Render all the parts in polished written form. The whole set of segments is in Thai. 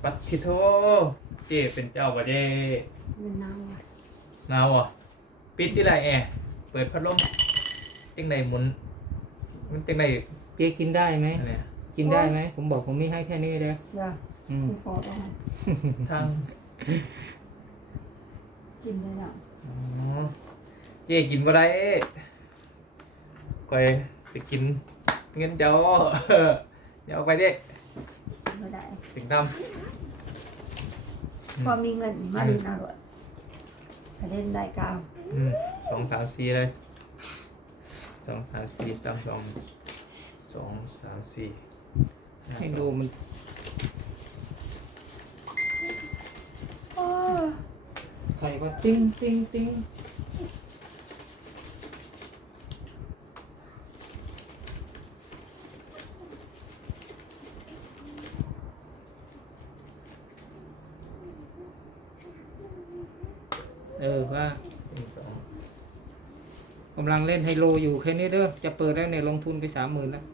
ปัดทิโทเจเป็นเจ้าบ่เจมันหนาวอ่ะหนาวอ่ะปิดที่ไรแอร์เปิดพัดลมจังไดหมุนมันจังไดเจ๊กินได้ไหมอันเนี้ยกินได้ไหมผมบอกผมไม่ให้แค่นี้เลยเดี๋ยวอืมขอต้องทางกินได้แล้วอ๋อเจกินบ่ได้คอยไปกินเงินเจ้า อย่าเอาไปเด็กไม่ได้ถึงทพอมีเงินมาดีนะรถถ้าเล่นได้กาวำ2 3 4เลย2 3 4ตาม2 2 3 4 ให้ดูมัน ใส่ก็ติ้งติ้งติ้งว่า กำลังเล่นไฮโลอยู่แค่นี้เด้อจะเปิดได้เนี่ยลงทุนไป30,000แล้ว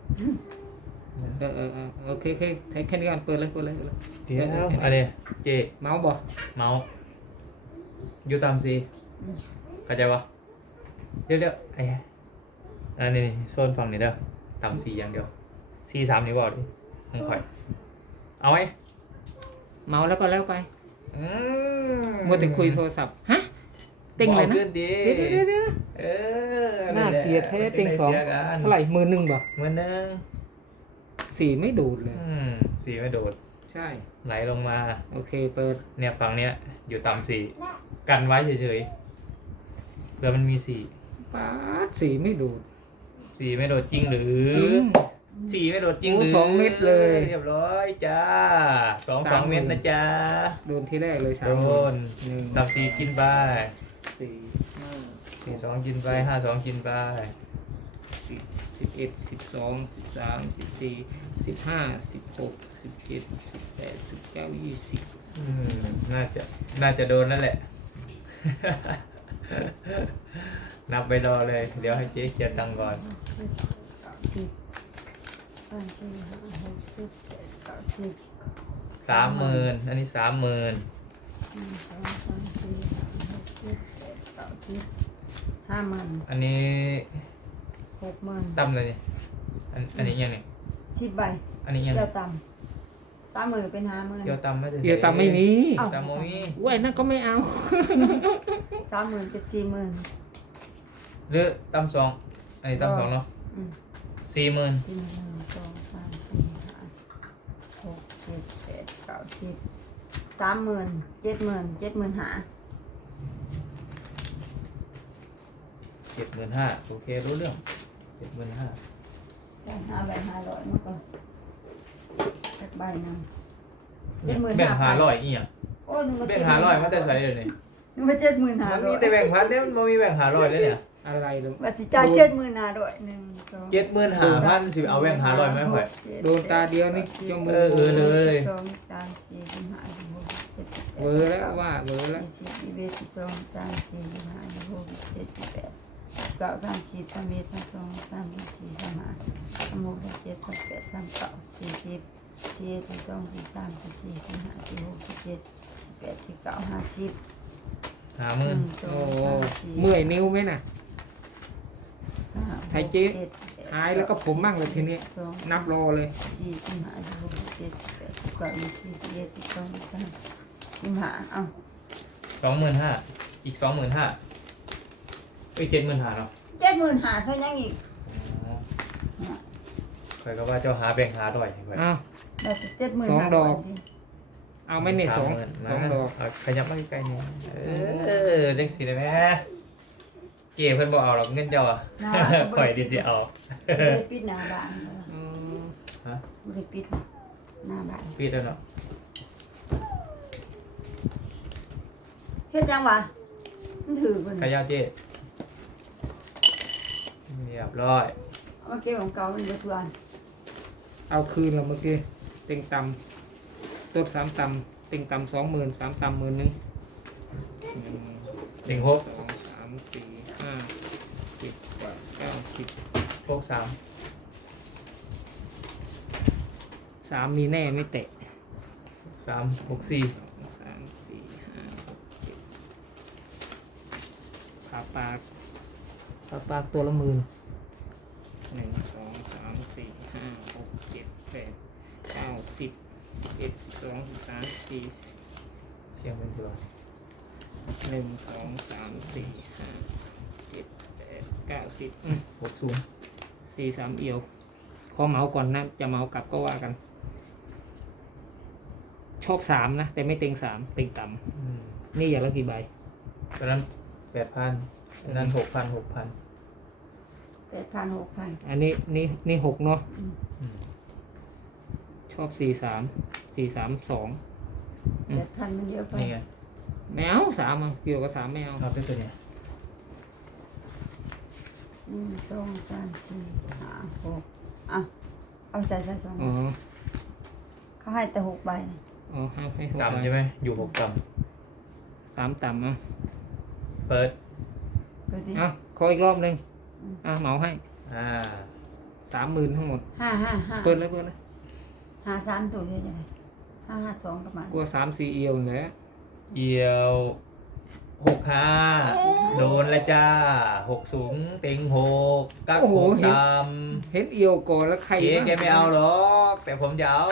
โอเคแค่นี้ก่อนเปิดเลยเดี๋ยวอันนี้เจเมาส์บ่เมาส์อยู่ตามซีเข้าใจปะเดี๋ยวไอ้อันนี้โซนฝั่งนี้เด้อตามซีอย่างเดียวซี3นี่บอกดิมึงค่อยเอาไหมเมาส์แล้วก็แล้วไปอืมัวแต่คุยโทรศัพท์ฮะเต็งเลยนะบอกขึ้นดิเดี๋ยวเออน่าเกลียดแท้เต็งได้สองสียกันเท่าไหร่11,000บ่มื้อนึงสี่ไม่ดูดเลยสีไม่โดดใช่ไหลลงมาโอเคเปิดเนี่ยฝั่งเนี้ยอยู่ต่ำสีกันไว้เฉยๆเผื่อมันมีสีป๊าดสี่ไม่ดูดสีไม่โดดจริงหรือจริงสีไม่โดดจริงหโอ้รือ 2 เม็ดเลยเรียบร้อยจ้าสองเม็ดนะจ๊ะโดนที่แรกเลยโดนหนึ่งต่ำสีกินไปสี่ห้า 4 2กินไป5 2กินไป 10 11 12 13 14 15 16 17 18 19 20 น่าจะโดนนั่นแหละ นับไปรอเลย เดี๋ยวให้เจ๊เขียนตังค์ก่อน 30,000อันนี้30,000 50,000 อันนี้ 60,000 ต่ำเลยนี่อันนี้ยังไง 10 ใบอันนี้ยังไงเจ้าต่ำ30,000เป็น50,000 เกี่ยวต่ำไม่ถึงเดียวตามไม่มีเอ้าต่ำโมมีอุ้ยนั่นก็ไม่เอา 30,000เป็น40,000 หรือต่ำสองอันนี้ต่ำสองเนาะอืม 40,000 1 2 3 4 5 6 7 8 9 10 30,000 70,000 75,000 75,000โอเครู้เรื่อง75,000 ได้5 ใบ500มาก่อนสักใบหนึงแบ่ง500อีหยังโอ้ยนึกว่าแบ่ง500มันแต่ใส่เดี๋ยวนี้นึกว่า75,000 มันมีแต่แบ่งพันเนี่ยมันบ่มีแบ่ง500เลยเนี่ยอะไรหรอว่าสิจ่าย75,0001 2 75,000สิเอาแบ่ง500ไหมข่อยโดนตาเดียวนี่เจ้ามืเออเลย 2 3 4 5 6 เวอร์แล้วว่าเวอร์แล้ว 20 21 22 23 25 26 27 28 9 30 31 32 33 34 35 36 37 38 39 40 41 42 43 44 45 46 47 48 49 50 50,000 โอ้เมื่อยนิ้วไหมน่ะ ไทยเจ๊หายแล้วก็ผมมั่งเลยทีนี้นับรอเลยสี่สิบห้าสิบหกสิบเจ็ดสิบแปดสิบเก้ายี่สิบ21 22 23 25เอ้า 25,000อีก 25,000เอ้ย75,000เนาะ 75,000ซะยังอีกข่อยก็ว่าเจ้าหาแบ่ง500ให้ข่อยอ้าวเราจะ75,000 สองดอก เอาไหม่เนี่ยสองดอกเอาขยับมาใกล้ๆนี่เด็กสิได้ไหมเก๋เพิ่นบ่เอาหรอกเงินเจ้าอ่ะข่อยดีสิเอาบ่ได้ปิดหน้าบ้านอืมฮะบ่ได้ปิดหน้าบ้านปิดแล้วเนาะเฮ็ดจังวะมันถือเพิ่นขยับเจ๊เรียบร้อยเอามาเก็บของเก่ามันเบิดทุกอันเอาคืนแล้วเมื่อกี้เต็งตำตัว3 ตำเต็งตำ20,000 3 ตำ11,000 ถึง 2 3 4 5 10 9 10 63 3มีแน่ไม่เตะ 3 3 6 4 2 3 4 5 6 7ขาปากขาปากตัวละ10,000 1 2 3 4 5 6 7 8 9 10 11 12 13 14 เสียงเป็นตัว 1 2 3 4 5 7 8 9 10 60 4 3เอียวขอเหมาก่อนนะจะเหมากลับก็ว่ากัน ชอบ3นะแต่ไม่เต็ง3เต็งต่ำนี่อย่างละกี่ใบตอนนั้น 8,000ตอนนั้น 6,000 6,000 8,000 6,000 อันนี้6เนาะชอบ4 3 4 3 2 8,000มันเยอะไปนี่ไงไม่เอา3อ่ะเกี่ยวกับ3ไม่เอาเอาเป็นตัวเนี้ย 1 2 3 4 5 6เอาใส่สองอ๋อเขาให้แต่6ใบนะอ๋อให้6 ต่ำใช่ไหมอยู่6ต่ 3ต่ำอ่ะำเปิดดูดิอ่ะขออีกรอบหนึ่งเหมาให้ 30,000ทั้งหมด 5 เปิดเลย 3ตัวเยอะจังเลย5 2ประมาณกลัว3 4เอียวแหละเอียว65โดนแล้วจ้า6สูงเต็ง6กัก6ต่ำเห็นเอียวก่อนแล้วใครเจ๊แกไม่เอาหรอกแต่ผมจะเอา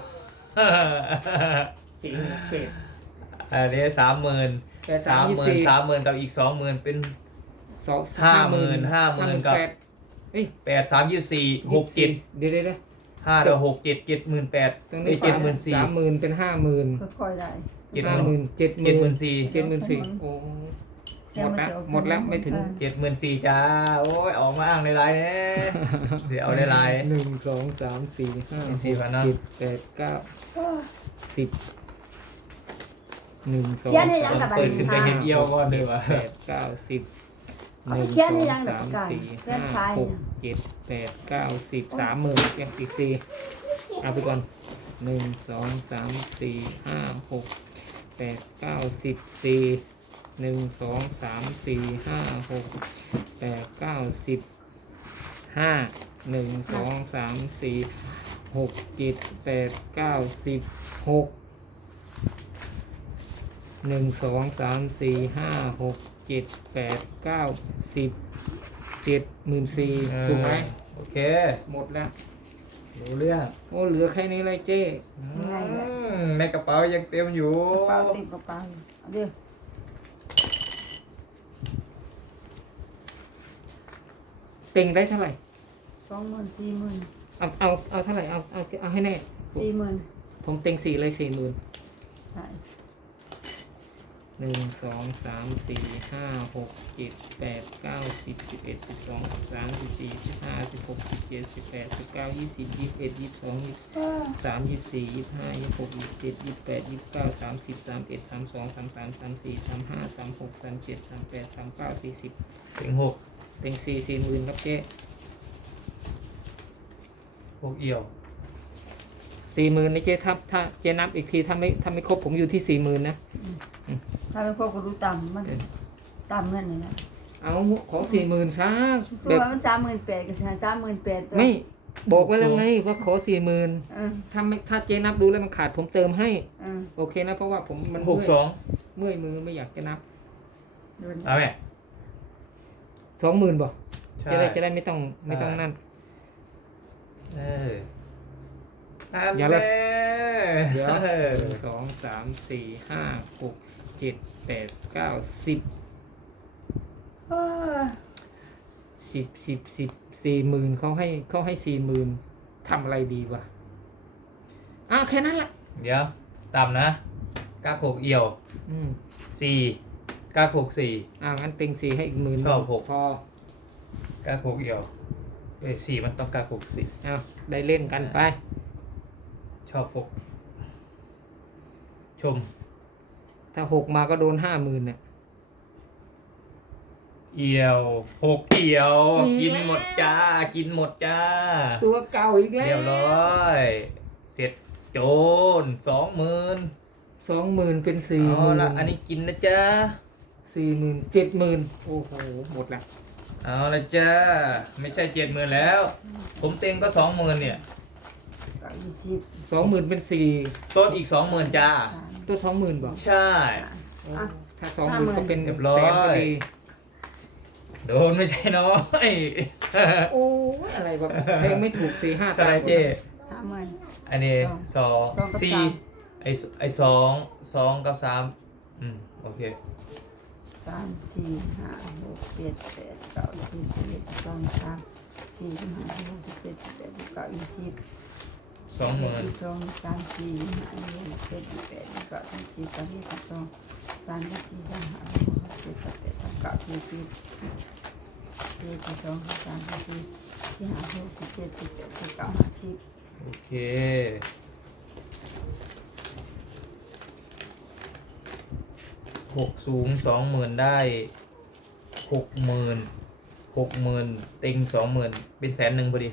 สีเฟดอันนี้30,000 แต่ 30,000กับอีก20,000เป็น 50,000 กับเอ้ย 8 3 24 6 7 เดี๋ยว 5แล้ว6 7 78,000 ตรงไอ้นี้ 74,000 30,000เป็น50,000 ค่อยๆได้ 70,000 74,000 74,000โอ้หมดแล้วไม่ถึง 74,000จ้าโอ้ยออกมาอ้างในไลน์เนี่ยเดี๋ยวเอาในไลน์ 1 2 3 4 5 สี่พันเนาะ 6 7 8 9 10 1 2 เขียนให้ยัง 3 กับเปิดขึ้นไปเห็นเอียวก่อนดีกว่า 8 9 10 1 2 เขียนให้ยังกับ 3 ไก่ 4 เขียนขาย 5 6 7 8 9 10 30,000อีก4เอาไปก่อน1 2 3 4 5 6 8 9 10 4 1 2 3 4 5 6 8 9 10 5 1 2 3 4 6 7 8 9 10 6 1 2 3 4 5 6 7 8 9 10 74,000ถูกไหมโอเคหมดแล้วรู้เรื่องโอ้เหลือแค่นี้เลยเจ้ในกระเป๋ายังเต็มอยู่กระเป๋าติดกระเป๋าอยู่เอาเดี๋ยวเต็งได้เท่าไหร่ 20,000 40,000 เอาเท่าไหร่เอาให้แน่ 40,000 ผมเต็ง4เลย40,000 ใช่ 1 2 3 4 5 6 7 8 9 10 11 12 13 14 15 16 17 18 19 20 21 22 23 24 25 26 27 28 29 30 31 32 33 34 35 36 37 38 39 40 ถึง6 เต็ง4 40,000ครับเจ๊ 6เอี่ยว 40,000นะเจ๊ถ้าเจ๊นับอีกทีถ้าไม่ครบผมอยู่ที่ 40,000นะถ้าไม่พวกก็รู้ต่ำมันต่ำเงินนี่นะเอาของ 40,000ช้าส่แบวนบมัน38,000ก็ใช้38,000ตัวไม่บอกไว้แล้วไงว่าขอ 40,000 เออถ้าเจ๊นับดูแล้วมันขาดผมเติมให้เออโอเคนะเพราะว่าผมมัน 62 เมื่อยมือไม่อยากจะนับดูเอาไหม 20,000บอกใช่จะได้ไม่ต้องนั่นเอออย่าละแน่เดี๋ยวเออ 1 2 3 4 5 6 7 8 9 10 40,000เขาให้ 40,000ทำอะไรดีวะแค่นั้นแหละเดี๋ยวต่ำนะกัก6เอี่ยวอืม 4กัก6 งั้นเต็ง4ให้อีก10,000 ชอบ6 พอ 4กัก6เอี่ยว4มันต้องกัก6 ได้เล่นกันไป 4ชอบ6ชมถ้า6มาก็โดน 50,000เนี่ยเอี่ยว6เอี่ยวอีกแล้วกินหมดจ้ากินหมดจ้าตัวเก่าอีกแล้วเรียบร้อยเสร็จโจร20,000 20,000เป็นเอาละ 40,000 อันนี้กินนะจ้า 40,000 70,000โอ้โหหมดละเอาละจ้าไม่ใช่70,000แล้ว ผมเต็งก็20,000เนี่ยเก้ายี่สิบ 20,000เป็นสี่ต้นอีก20,000จ้าสามตัว20,000บ่ใช่โอ้อ่ะถ้า20,000ก็เป็นเรียบร้อยแสนพอดีโดนไม่ใช่น้อยโอ้ยอะไรวะเพลงไม่ถูก4 5 สไลด์เจ 50,000 อันนี้สองสองกับสี่สามไอสองกับสามโอเค 3 4 5 6 7 8 9 10 11 12 13 14 15 16 17 18 19 20 20,000 12 13 14 15 16 17 18 19 20 21 22 23 24 25 26 27 28 29 30 31 32 33 34 35 36 37 38 39 50 โอเค60 20,000ได้60,000เต็ง20,000เป็น100,000พอดี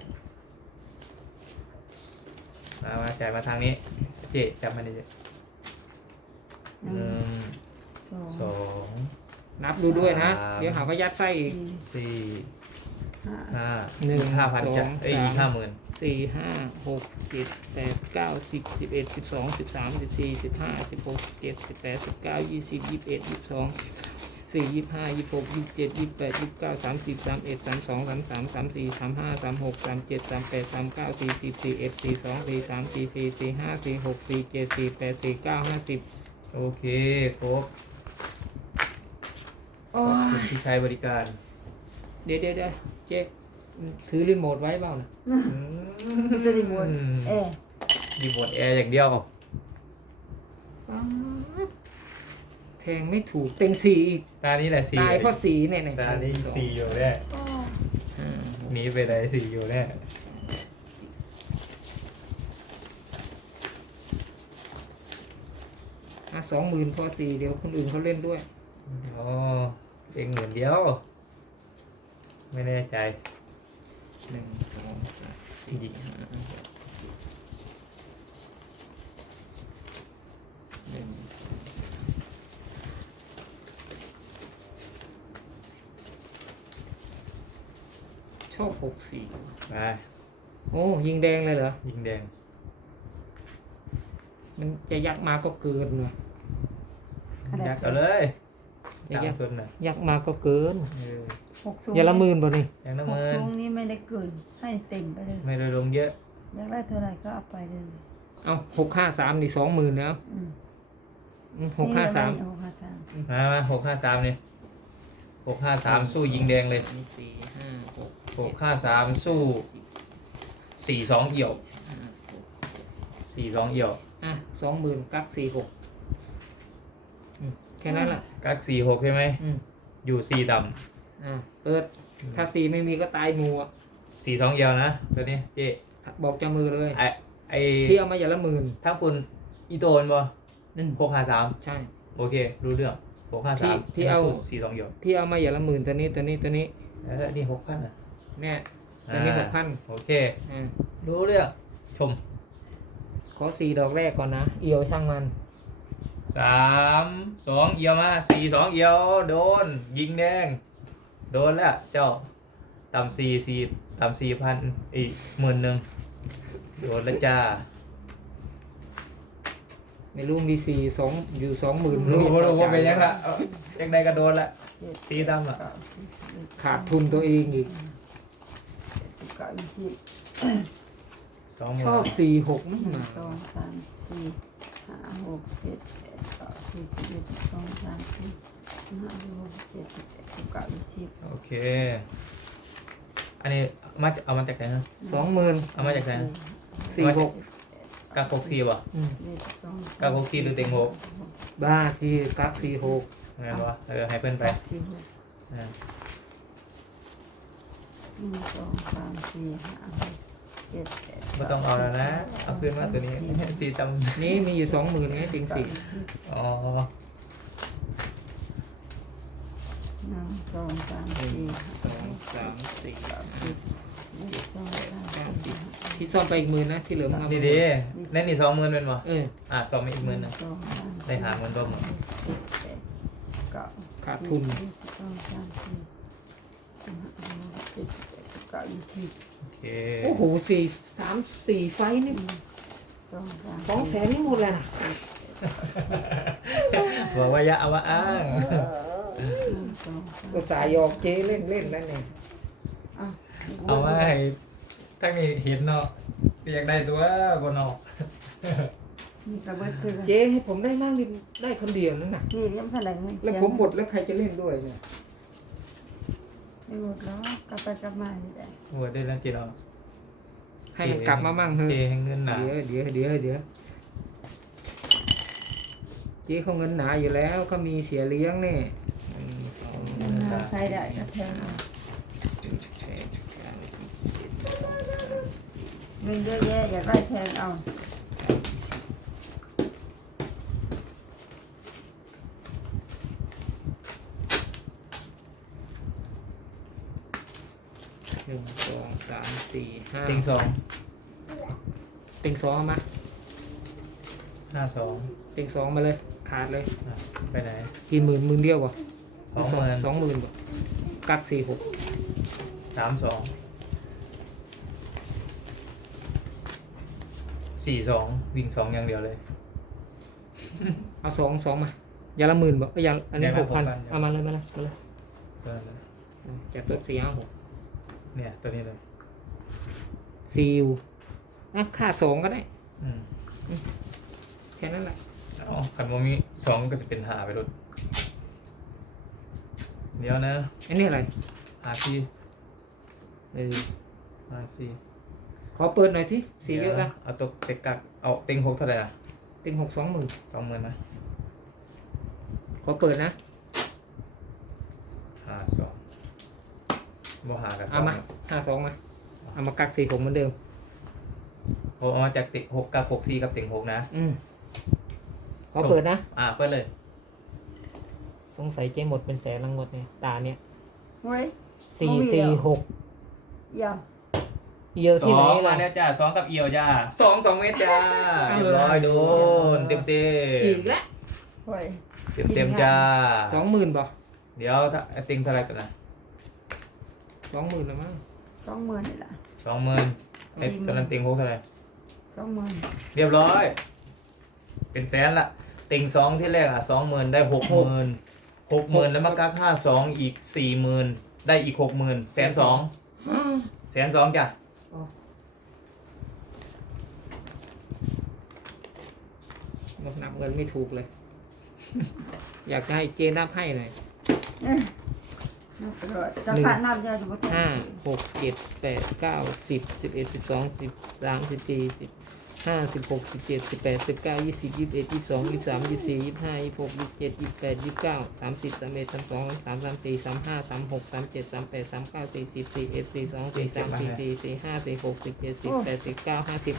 มาจ่ายมาทางนี้เจ๊จับมาดิเจ๊หนึ่งสองนับดูด้วยนะสามเดี๋ยวหาว่ายัดไส้อีกสี่สี่ห้า 5,000จ้ะเอ้ยอีก50,000 4 5 6 7 8 9 10 11 12 13 14 15 16 17 18 19 20 21 22 4 25 26 27 28 29 30 31 32 33 34 35 36 37 38 39 40 41 42 43 44 45 46 47 48 49 50 โอเคครบโอ้ขอบคุณยที่ใช้บริการเดี๋ยวเจ๊ถือรีโมทไว้เปล่านะมันจะรีโมทเอ๊ะรีโมทแอร์อย่างเดียวแทงไม่ถูกเต็งสี่อีกตานี้แหละสี่ตายเพราะสีเนี่ยตานี้สี่อยู่แน่ห้าหกหนีไปไหนสี่อยู่แน่ 20,000พอสี่เดี๋ยวคนอื่นเขาเล่นด้วยอ๋อเอง1,000เดียว ไม่แน่ใจ 1 2 3 4 5 1ชอบ64 ไปโอ้ยิงแดงเลยเหรอยิงแดงมันจะยักมาก็เกินว่ะยักเอาเลยจะยัตาก มทุนน่ะยักมาก็เกินเออ 60 อย่าละหมื่นบ่นี่อย่างน้ำหกเงินสูงนี่ไม่ได้เกินให้เต็มไปเลยไม่ได้ลงเยอะอยากได้เท่าไหร่ก็เอาไปเลยเอา653นี่20,000แล้วอืม 653 นี่653 มา653นี่653สู้ยิงแดงเลยสี่ห้าหก 653สู้42เอี่ยว42เอี่ยวอ่ะ20,000กัก46แค่นั้นแหละกัก46ใช่ไหม อยู่4ดอ่ะเปิดถ้าสี่ไม่มีก็ตายหมูอ่ะำ42เอี่ยวนะตัวนี้เจ๊บอกจะมือเลยไอพี่เอามาอย่างละหมื่นทั้งคุณอีโตนบ่นั่น 653 ใช่โอเครู้เรื่อง653 พี่เอา 42เอี่ยวพี่เอามาอย่างละหมื่นตัวนี้ตัวนี้ตัวนี้นี่6,000อ่ะเนี่ยตัวนี้6,000 โอเคอ่ารู้เรื่องชมขอ4 ดอกแรกก่อนนะเอียวช่างมัน 3 2เอี่ยวมา42เอี่ยวโดนยิงแดงโดนแล้วเจ้าต่ำ4ต่ำ4,000อีก10,000โดนแล้วจ้าในรูมมี2อยู่20,000 รู้ว่าเป็นยังละยังไงก็โดนละสีดำอ่ะขาดทุนตัวเองอีก 19 20 20,000 ชอบ46ไม่มา 1 2 3 4 5 6 7 8 9 10 11 12 13 15 16 17 18 19 20 โอเค อันนี้เอามาจากไหนฮะ 20,000 เอามาจากไหนฮะ 46 กาก64ป่ะ กาก64หรือเต็ง6 บ้าจีกัก46 งั้นวะให้เพื่อนไป 46 อ่า 1 2 3 4 5 6 7 8 ไม่ต้องเอาแล้วนะ เอาขึ้นมาตัวนี้สีจำนี่มีอยู่20,000ไงติงสี่อ๋อ 1 2 3 4 2 3 4 5 ที่ซ่อนไปอีก10,000นะที่เหลือมึงเอาดีดีๆนั่นนี่20,000เป็นป่ะเออซ่อมมาอีก10,000นะ ได้หาเงินร่วมหมดขาดทุนโอเคโอ้โห4 ไฟนี่ 200,000นี่หมดเลยนะบอกว่าอย่าเอามาอ้างก็สายหยอกเจ๊เล่นนั่นเองเอามาให้ถ้ามีเห็นเนาะอยากได้ตัวบนเนาะนี่กระเบิดคือเจ๊ให้ผมได้มั่งดิได้คนเดียวนั่นน่ะนี่ยังเท่าไหร่เงินแล้วผมหมดแล้วใครจะเล่นด้วยเนี่ยไม่หมดแล้วกลับไปกลับมานี่แหละโอ้ยได้แล้วจีเนาะให้มันกลับมามั่งเฮ้ยเจให้เงินหนาเดี๋ยวเจ๊เขาเงินหนาอยู่แล้วเขามีเสียเลี้ยงเนี่ย1 2 ใครได้ก็แทงเงินเยอะแยะอยากได้แทงเอา 1 2 3 4 5 ติงสองติง2เอามา 52 ติง2มาเลยขาดเลยอ่ะไปไหนกินหมื่นเดียวป่ะ 20,000 20,000ป่ะกัก46 32 42วิ่ง2อย่างเดียวเลยเอา2มาอย่างละ10,000ป่ะเอาอย่างอันนี้อย่างละ 6,000 6,000 เอามาเลยตัวนั้นนะจากตัว4 5 6 เนี่ยตัวนี้เลยซีลอ่ะค่า2ก็ได้อืมแค่นั้นแหละอ๋อคันโมมี2ก็จะเป็น5ไปรถเดี๋ยวนะอันนี้อะไร 5ซี 5ซีขอเปิดหน่อยที่สีเยอะนะเอาตัวเต็กกักเอาติง6เท่าไหร่นะติง6 20,000 20,000นะขอเปิดนะ 52บ่หากับเอามา52มาเอามากัก46เหมือนเดิมผมเอามาจากติง6กับ6 4กับติง6นะขอเปิดนะเปิดเลยสงสัยเจ๊หมดเป็นแสนลังหมดเนี่ยตาเนี่ยเฮ้ย 4 อย่า 6เยอะที่ไหน 2มาล่ะแล้วจ้า2กับเอียวจ้า2 2 เมตรจ้าเอาเรียบร้อยโดนเต็มเต็อีมกแล้วเฮ้ยเต็มจ้า 20,000ป่ะเดี๋ยวถ้าติงเท่าไหร่กันนะ 20,000แล้วมั้ง 20,000นี่แหละ 20,000ไอ้ตอนนั้นติง6เท่าไหร่ 20,000 เรียบร้อย เป็นแสนละติง2ที่แรก20,000ได้60,000 60,000แล้วมากัก52อีก40,000ได้อีก60,000120,000 120,000จ้ะนับเงินไม่ถูกเลย อยากจะให้เจนับให้หน่อยนับตลอดจะผ่านนับยาสมมติ 5 6 7 8 9 10 11 12 13 14 15 16 17 18 19 20 21 22 23 24 25 26 27 28 29 30 31 32 33 34 35 36 37 38 39 40 41 42 43 44 45 46 47 48 49 50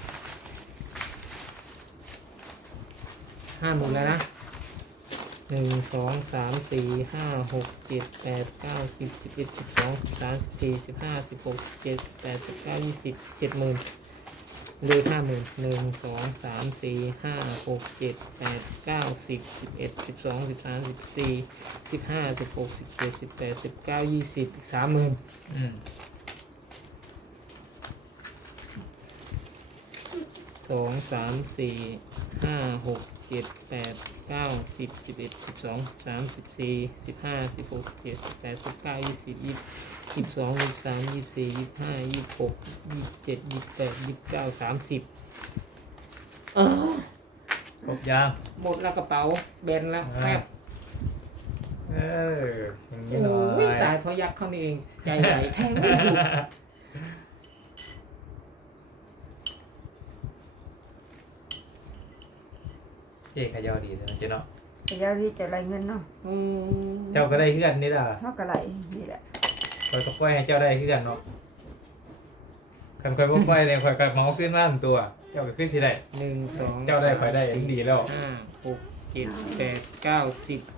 50,000แล้วนะ1 2 3 4 5 6 7 8 9 10 11 12 13 14 15 16 17 18 19 20 70,000เหลือ50,000 1 2 3 4 5 6 7 8 9 10 11 12 13 14 15 16 17 18 19 20อีก30,000 อืม 2 3 4 5 6 7 8 9 10 11 12 13 14 15 16 17 18 19 20 22 23 24 25 26 27 28 29 30 ครบยังหมดแล้วกระเป๋าแบนแล้วแฟบอย่างนี้โอ้หน่อยยตายเพราะยักษ์เข้านี่เองใจใหญ่แทงไม่ถูกเจ๊ขยาวดีเลยเจ๊เนาะแต่ยาดีจะไรเงินเนาะเจ้าก็ได้เพื่อนนี่ล่ะเท่ากับไรนี่แหละคอยก็ปล่อยให้เจ้าได้เพื่อนเนาะคันคอยบ่ปล่อยเลยคอยก็เมาขึ้นมาตัว เจ้าก็ขึ้นสิได้ 1 2 เจ้าได้คอยได้อย่างดีแล้ว 5 6 7 8 9 10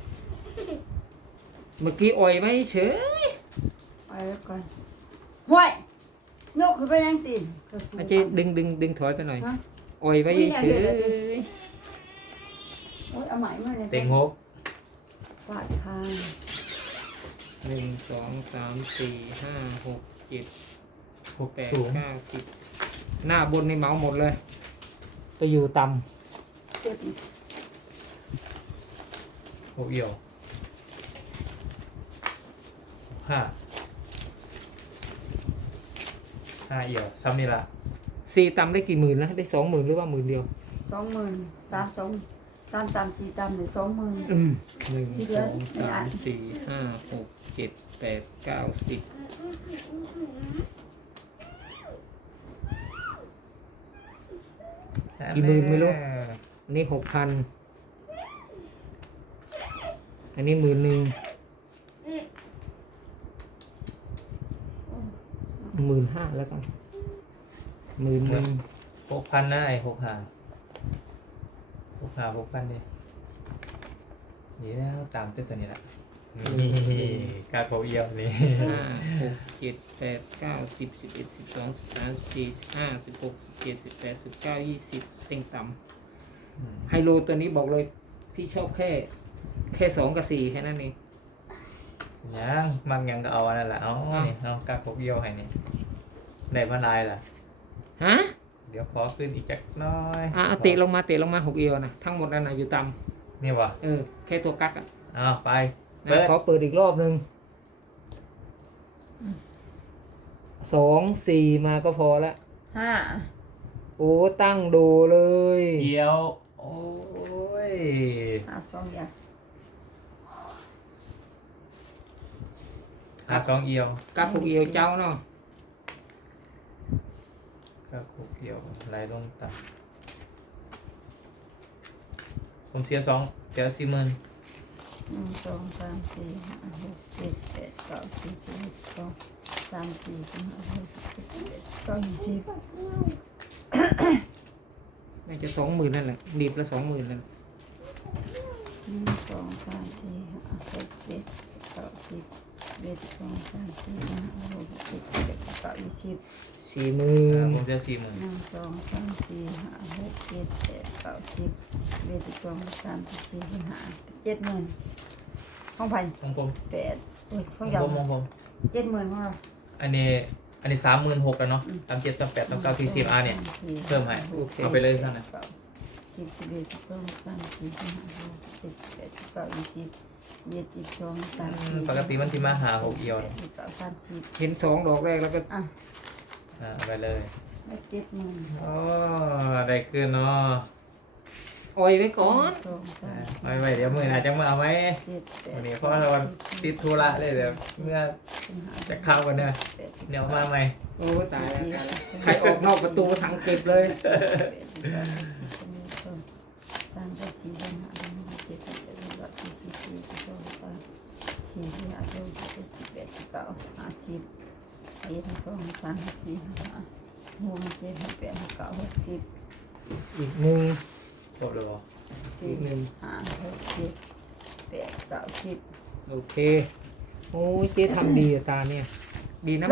เมื่อกี้อ่อยไม่เฉยไปแล้วก่อนห้วยนกขึ้นไปยังตีนอาเจดึงถอยไปหน่อยฮะอ่อยไว้เฉยโอ้ยเอาไหมมาเลยเต็งหกฟาดคางหนึ่งสองสามสี่ห้าหกเจ็ดหกแปดสูงเก้าสิบหน้าบนในเหมาหมดเลยตัวอยู่ต่เจ็ดหกเอี่ยวห้าห้าเอี่ยวซ้ำนี่ละำสี่ต่ำได้กี่หมื่นนะได้20,000หรือว่า10,000เดียว 20,000 3 3 4ต่ำเลย20,000 หนึ่งที่เหลืสอองสามสี่ห้าหกเจ็ดแปดเก้าสิบกี่หมื่นไม่รู้อันนี้6,000อันนี้10,000 15,000แล้วกัน10,000 6,000นะไอ้หกห้า6,000ดินี่แล้วตามเจ้าตัวนี้ละนี่การโผเอี่ยวนี่ห้าหกเจ็ดแปดเก้าสิบ11 12 13 14 15 16 17 18 19 20เต็งต่ำไฮโลตัวนี้บอกเลยพี่ชอบแค่2 กับ 4แค่นั้นเองยังมันยังก็เอาอันนั้นแหละเอานี่เอาการโผเอี่ยวให้นี่ได้มาลายล่ะฮะเดี๋ยวขอขึ้นอีกจักหน้อยเอาเตะลงมา6 เอียวนะทั้งหมดนั่นนะอยู่ต่นี่วะำแค่ตัวกักอ่ะเอาไปนะเปิดขอเปิดอีกรอบหนึ่ง2 4มาก็พอละ 5 โอ้ตั้งดูเลยเอี่ยวโอ้ย 2อย่างสองเอี่ยวกัก6 เอียวเจ้าเนาะก็โผเอี่ยวไหลลงต่ำผมเสีย40,000 1 2 3 4 5 6 7 8 9 10 11 12 3 4 5 6 7 8 9 20 น่าจะ20,000นั่นแหละดีบละ20,000นั่น 1 2 3 4 5 6 7 9 10 11 12 3 4 5 6 7 8 9 20 40,000 ผมจะ40,000 1 2 3 4 5 6 7 8 9 10 11 12 13 14 15 70,000ของไผ่ของผม 8โอ้ยขขอองงยาวผม 70,000ของเราอันนี้36,000แล้วเนาะ37 38 39 40อ่ะเนี่ยเพิ่มให้โอเคเอาไปเลยเท่านั้น 10 11 12 13 14 15 16 17 18 19 20 21 22 23 ปกติมันสิมาหาหกเอี่ยวนะ 19 30 เห็น2 ดอกแรกแล้วก็อ่ะเอาไปเลยได้70,000 อ๋อได้คืนเนาะอ่อยไว้ก่อน 2 3 ไว้เดี๋ยวมื้อหน้าจะมาเอาไหม 7 วันนี้เพราะว่าวันติดธุระเลยเดี๋ยวเมื่อจะเข้ากันเนี่ยเดี๋ยวมาใหม่โอ้ตายแล้วตายแล้วใครออกนอกประตูสังเกตเลย อีกหนึ่งจบเลยบ่โอเค โอ้ยเจ๊ทำดีอะตาเนี่ย ดีนะ